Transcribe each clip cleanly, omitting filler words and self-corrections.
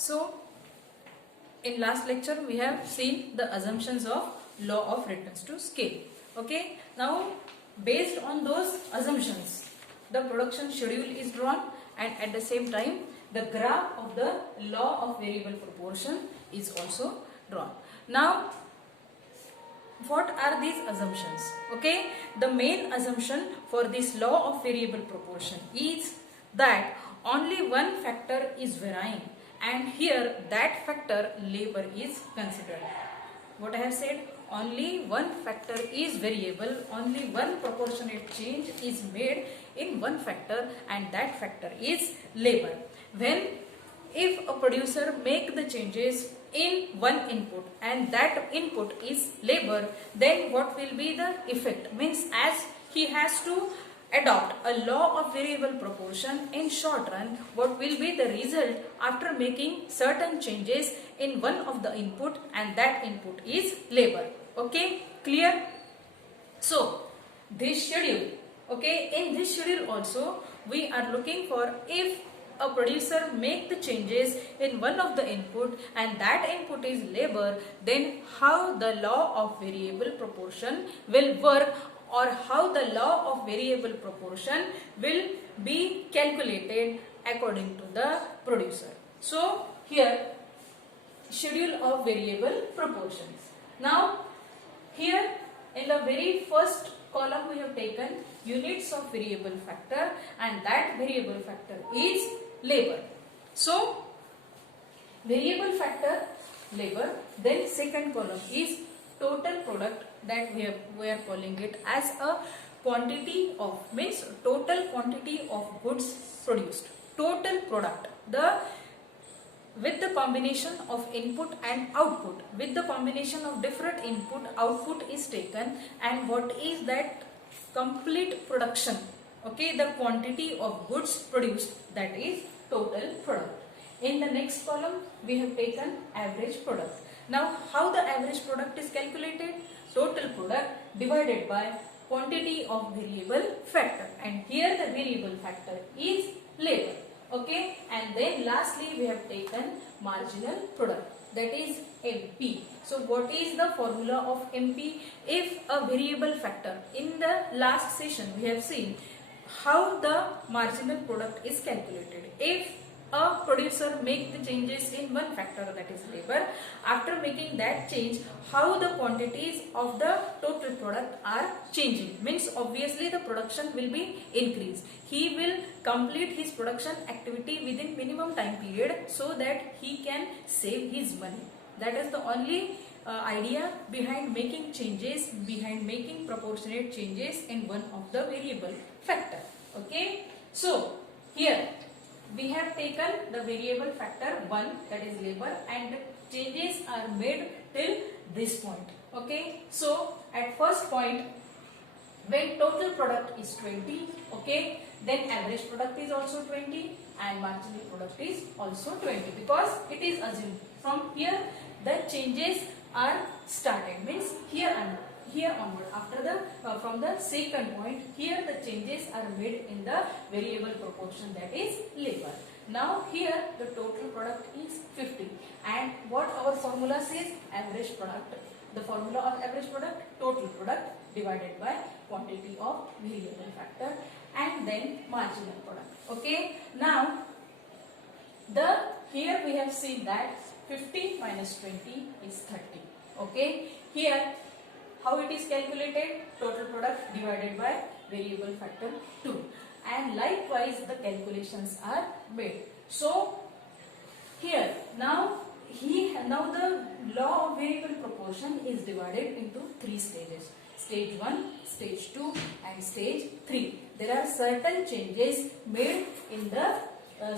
So in last lecture we have seen the assumptions of law of returns to scale. Okay, now based on those assumptions the production schedule is drawn, and at the same time the graph of the law of variable proportion is also drawn. Now what are these assumptions? Okay, the main assumption for this law of variable proportion is that only one factor is varying, and here that factor labor is considered. What I have said, only one factor is variable, only one proportionate change is made in one factor, and that factor is labor. When if a producer make the changes in one input and that input is labor, then what will be the effect? Means as he has to adopt a law of variable proportion in short run, what will be the result after making certain changes in one of the input, and that input is labor. Okay, clear? So this schedule, okay, in this schedule also we are looking for if a producer make the changes in one of the input and that input is labor, then how the law of variable proportion will work, or how the law of variable proportion will be calculated according to the producer. So here schedule of variable proportions. Now here in the very first column we have taken units of variable factor, and that variable factor is labor. So variable factor labor, then second column is total product, that we are calling it as a quantity of, means total quantity of goods produced. Total product, the with the combination of input and output, with the combination of different input output is taken, and what is that complete production, okay, the quantity of goods produced, that is total product. In the next column we have taken average product. Now how the average product is calculated? Total product divided by quantity of variable factor, and here the variable factor is labor. Okay, and then lastly we have taken marginal product, that is MP. So what is the formula of MP? If a variable factor, in the last session we have seen how the marginal product is calculated. If a producer make the changes in one factor, that is labor, after making that change how the quantities of the total product are changing, means obviously the production will be increased. He will complete his production activity within minimum time period so that he can save his money. That is the only idea behind making changes, behind making proportionate changes in one of the variable factor. Okay, so here we have taken the variable factor 1, that is labor, and changes are made till this point. Okay, so at first point when total product is 20, okay, then average product is also 20 and marginal product is also 20, because it is assumed from here the changes are started, means here onward after the from the second point, here the changes are made in the variable proportion, that is labor. Now here the total product is 50, and what our formula says, average product. The formula of average product, total product divided by quantity of variable factor, and then marginal product. Okay, now here we have seen that 50 minus 20 is 30. Okay, here how it is calculated? Total product divided by variable factor 2, and likewise the calculations are made. So here now the law of variable proportion is divided into 3 stages: stage 1, stage 2 and stage 3. There are certain changes made in the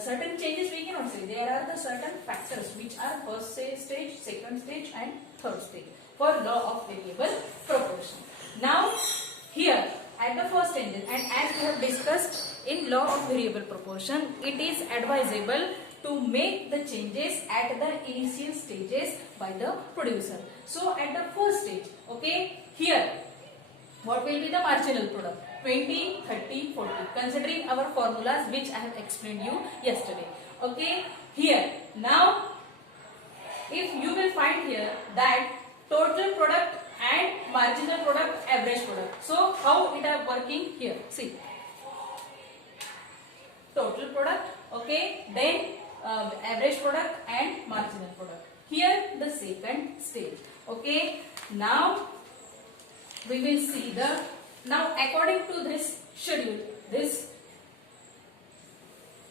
certain changes we cannot say. There are the certain factors which are first stage, second stage and third stage for law of variable proportion. Now here at the first stage, and as we have discussed in law of variable proportion, it is advisable to make the changes at the initial stages by the producer. So at the first stage, okay, here what will be the marginal product? 20, 30, 40, considering our formulas which I have explained you yesterday. Okay, here now if you will find here that total product and marginal product, average product. So how it are working here? See, total product, okay, then average product and marginal product. Here the second stage, okay. Now we will see the, now according to this schedule, this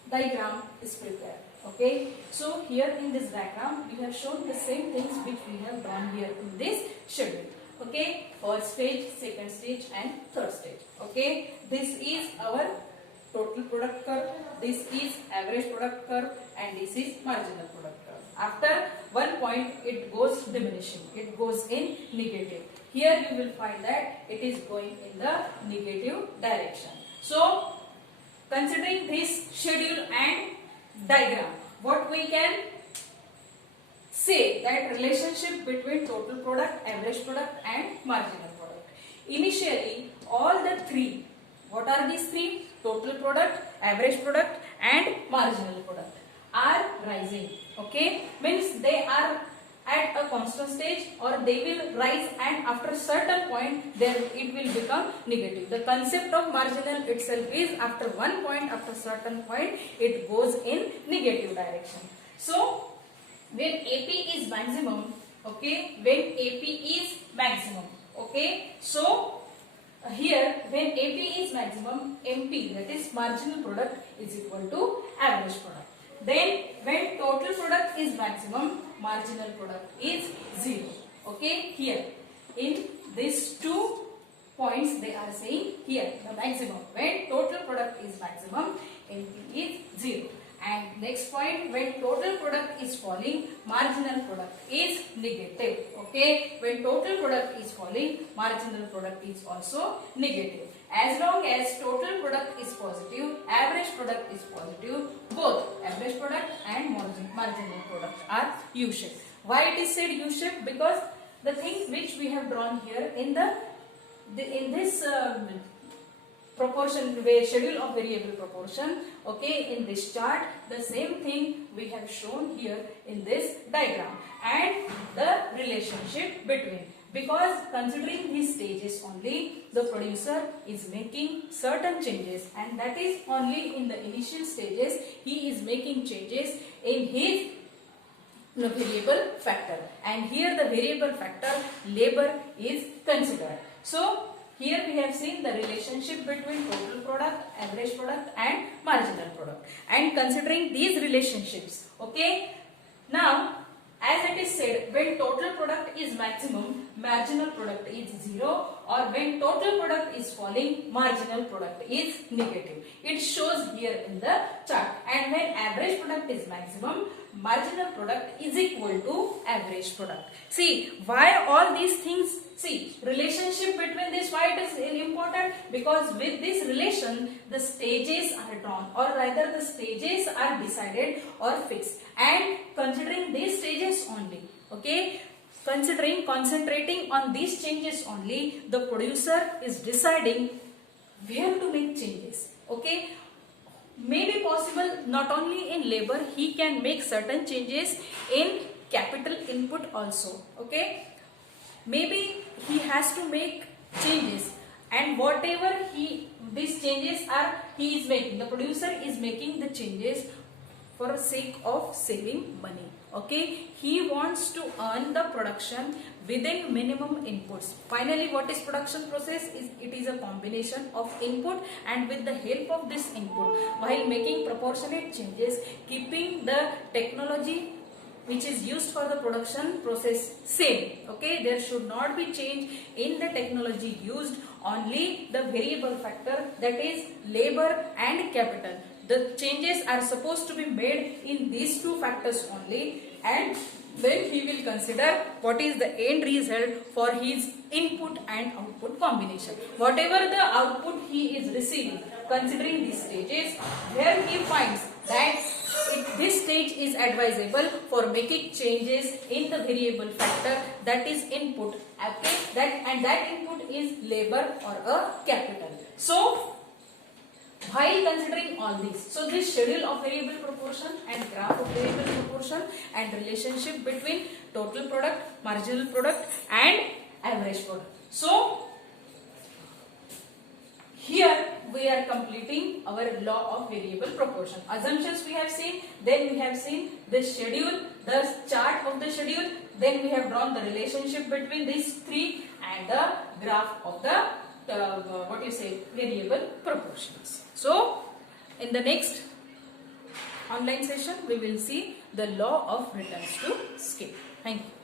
diagram is prepared. Okay, so here in this diagram we have shown the same things which we have done here in this schedule. Okay, first stage, second stage and third stage. Okay, this is our total product curve, this is average product curve and this is marginal product curve. After one point it goes diminishing, it goes in negative. Here you will find that it is going in the negative direction. So considering this schedule and diagram, what we can say that relationship between total product, average product and marginal product. Initially all the three, what are these three? Total product, average product and marginal product are rising. Okay, means they are at a constant stage or they will rise, and after a certain point there it will become negative. The concept of marginal itself is after one point, after certain point it goes in negative direction. So when AP is maximum, okay, when AP is maximum, okay, so here when AP is maximum, MP, that is marginal product, is equal to average product. Then when total product is maximum, marginal product is 0. Okay, here in these 2 points they are saying here the maximum, when total product is maximum, MP is 0. And next point, when total product is falling, marginal product is negative. Okay, when total product is falling, marginal product is also negative. As long as total product is positive, average product is positive, both average product and marginal product are U-shaped. Why it is said U-shaped? Because the things which we have drawn here in this proportion, schedule of variable proportion, okay, in this chart, the same thing we have shown here in this diagram, and the relationship between, because considering these stages only, the producer is making certain changes, and that is only in the initial stages he is making changes in his variable factor, and here the variable factor labor is considered. So here we have seen the relationship between total product, average product and marginal product, and considering these relationships, okay, now as it is said, when total product is maximum, marginal product is 0, or when total product is falling, marginal product is negative. It shows here in the chart. And when average product is maximum, marginal product is equal to average product. See, why all these things? See, relationship between this, why it is important? Because with this relation, the stages are drawn, or rather the stages are decided or fixed. And considering these stages only, okay, concentrating on these changes only, the producer is deciding where to make changes. Okay, may be possible not only in labor, he can make certain changes in capital input also. Okay, maybe he has to make changes, and whatever these changes are, he is making, the producer is making the changes for the sake of saving money. Okay, he wants to earn the production within minimum inputs. Finally, what is production process? It is a combination of input, and with the help of this input, while making proportionate changes, keeping the technology which is used for the production process same. Okay, there should not be change in the technology used, only the variable factor, that is labor and capital. The changes are supposed to be made in these two factors only, and then he will consider what is the end result for his input and output combination. Whatever the output he is receiving, considering these stages, where he finds that this stage is advisable for making changes in the variable factor, that is input, okay, that input is labor or a capital. So while considering all these, so this schedule of variable proportion and graph of variable proportion and relationship between total product, marginal product and average product. So here we are completing our law of variable proportion. Assumptions we have seen, then we have seen the schedule, the chart of the schedule, then we have drawn the relationship between these three and the graph of the variable proportions. So in the next online session we will see the law of returns to scale. Thank you.